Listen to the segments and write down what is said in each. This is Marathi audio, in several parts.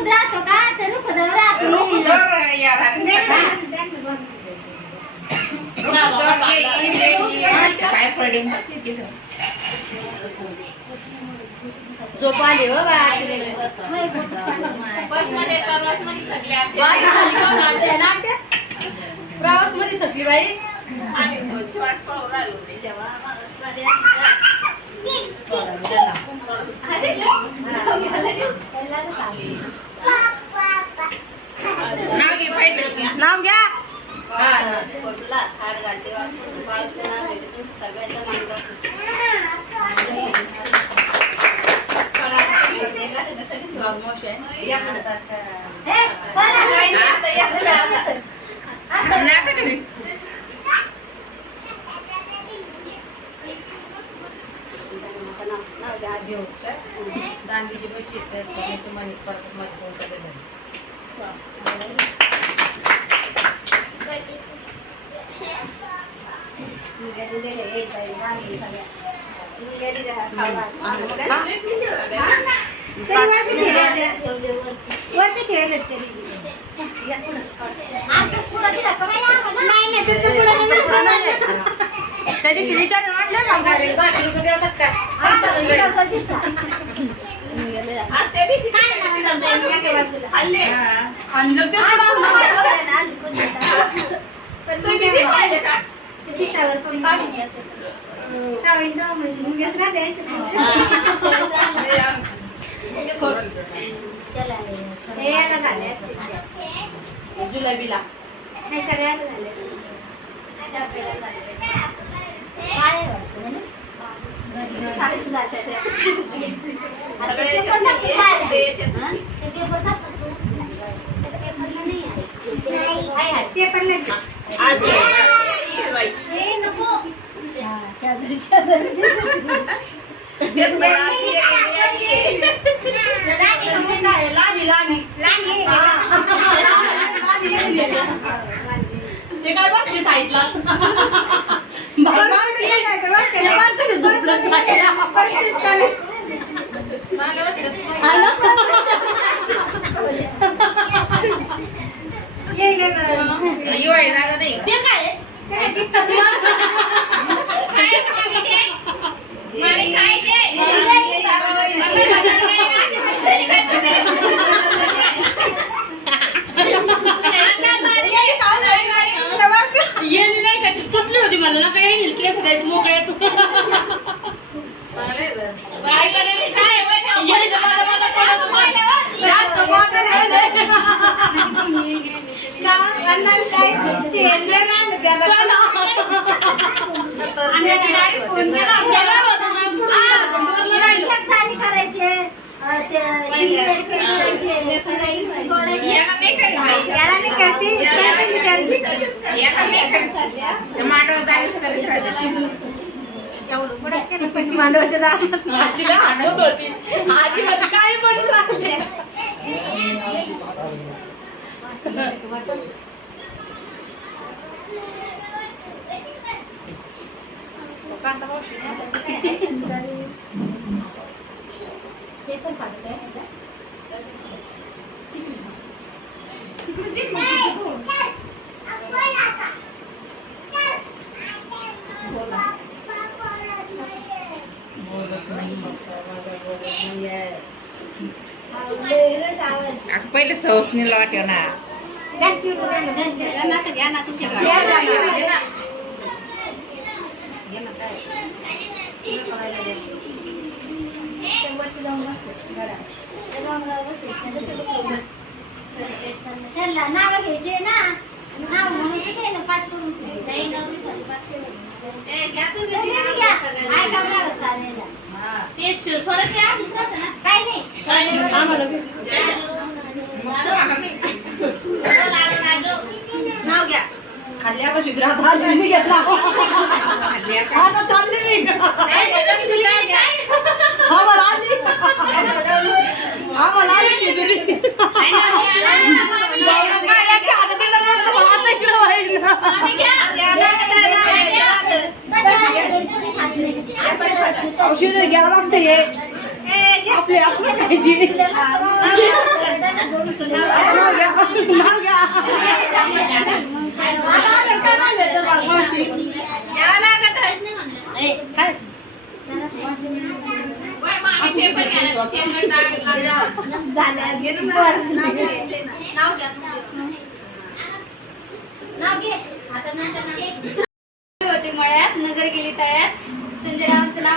रुखत राहतो का तर रुखत राहतो नाही. जर या रात्री नाही, सकाळी. नाही, त्यांना बघ. जर ये- ये- ये- काय पडेल मग ते तिथं. झोप आली हो बा. बसमध्ये प्रवासमध्ये थकली आमची. ना आमच्या? प्रवासमध्ये थकली बाई रोजची वाट पाहू राहिलो मी तेव्हा. सोना, नाव घे. चांदीची बशी येते सोन्याची मणी परत माझी वरती आम्हाला? नाही, नाही, तुमचं पुढं नाही. त्या दिवशी विचारून वाटलं ना जुलैबीला नाही, सगळ्याला झाले असतील. ते. आता ते पेपरला नाही पेपरला आहे. आज शेजारी. तेच मला आज ये, ये. ते काय, लाली, लाली. आहे. लाली, लाली, लाली. ते काय बसली साईडला ते बाळ कशी झोपलं साईडला? हा ना? येईल बरं. युवा आहे जागा नाही. ते काय आहे? काय दिसतं? येली नाही का ती तुटली होती मला ना काही येईल केस द्यायचं मोकळ्याच ऐका नाही, काय येली तर माझा- माझा पडत होता. जास्त मोठं नाही आणि ती direct फोन केला. सगळं होतं, सगळं पुढं गेलं, पण वरलं राहिलं. शेतधारी करायचे. याला नाही करीत बाई. याला नाही ते पण मांडवाच्या दारात. आजीला हसत होती आजी मध्ये काय बनवून राहिले कांदा मावशी ते पण पाठवत आहे. आता पहिले सवसनीला वाटेव ना त्यांना नाव घ्यायचे ना नाव म्हणून ते काही ना पाठ करून ठेवले. केलं. तुम्ही घ्या. ऐकावं लागत चालायला. ते. स्वराचे आधीच राहतं ना. काही नाही. काय नाही, आम्हाला बी. नाव घ्या. खाल्ल्या का शुद्रात आली मी घेतला आता चालले मी. आम्हाला आली. घ्यावं लागतं हे आपले नाव घ्या. काय? होती मळ्यात नजर गेली तळ्यात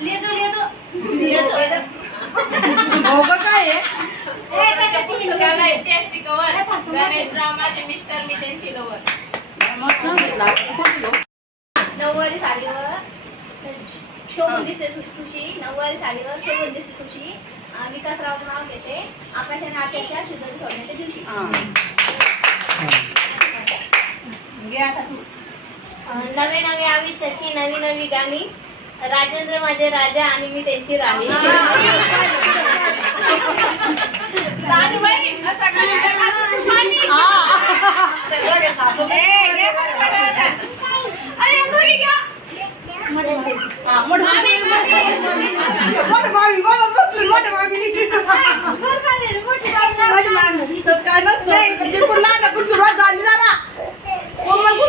लेजो भोगं काय आहे? त्याच्या पुस्तकाला आहे त्याची कवर गणेश राव माझे मिस्टर मी त्यांची लवर? नऊवारी साडीवर शोभून दिसते खुशी नऊवारी साडीवर शोभून दिसते खुशी विकासराव नाव घेते. आकाशा नाट्याच्या शुद्ध सोडण्याच्या दिवशी. घे आता तू. नवे नवे आयुष्याची नवी नवी गाणी. राजेंद्र माझे राजा आणि मी त्यांची राणी. राजूबाई,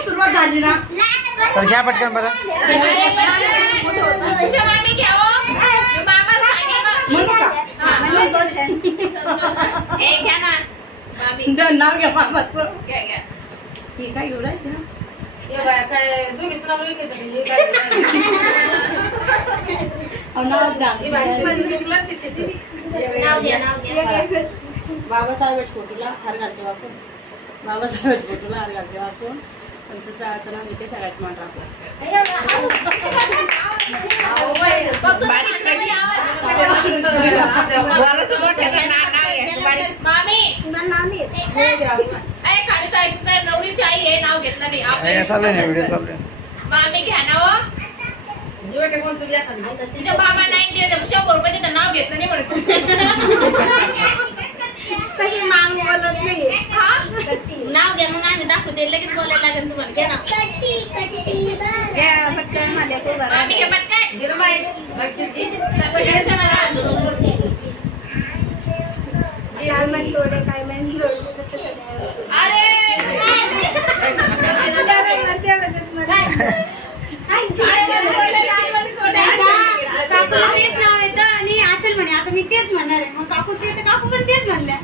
सुरुवात झाली ना सर घ्या पटकन बरं हो. नाव घ्या. हे काय एवढं बाबासाहेबांच्या फोटोला हार घालते वापरून बाबासाहेबांच्या फोटोला हार घालते वापरून संत सगळ्याचं नाव घेते सगळ्याच मान राखला बारीक आहे नाव घेतलं नाही हे आपल्या चाललंय ना व्हिडिओ चालू आहे. मामी घ्या ना हो. बी एखादं. तुझ्या बाबा नाही शंभर रुपये तिथं नाव घेतलं नाही म्हणत मांग बोलत नाही. नाव घ्या मग आम्ही दाखवते लगेच बोलायला लागेल तुम्हाला. घ्या ना. घ्या, पटकन. घ्यायचं मला काय म्हण थोडे, काय म्हण जोडले, तर तसं नाही होत. अरे काकू तेच नाव येतं आणि आचल म्हणे. आता मी तेच म्हणणार आहे. मग काकू ते काकू पण तेच म्हणल्या.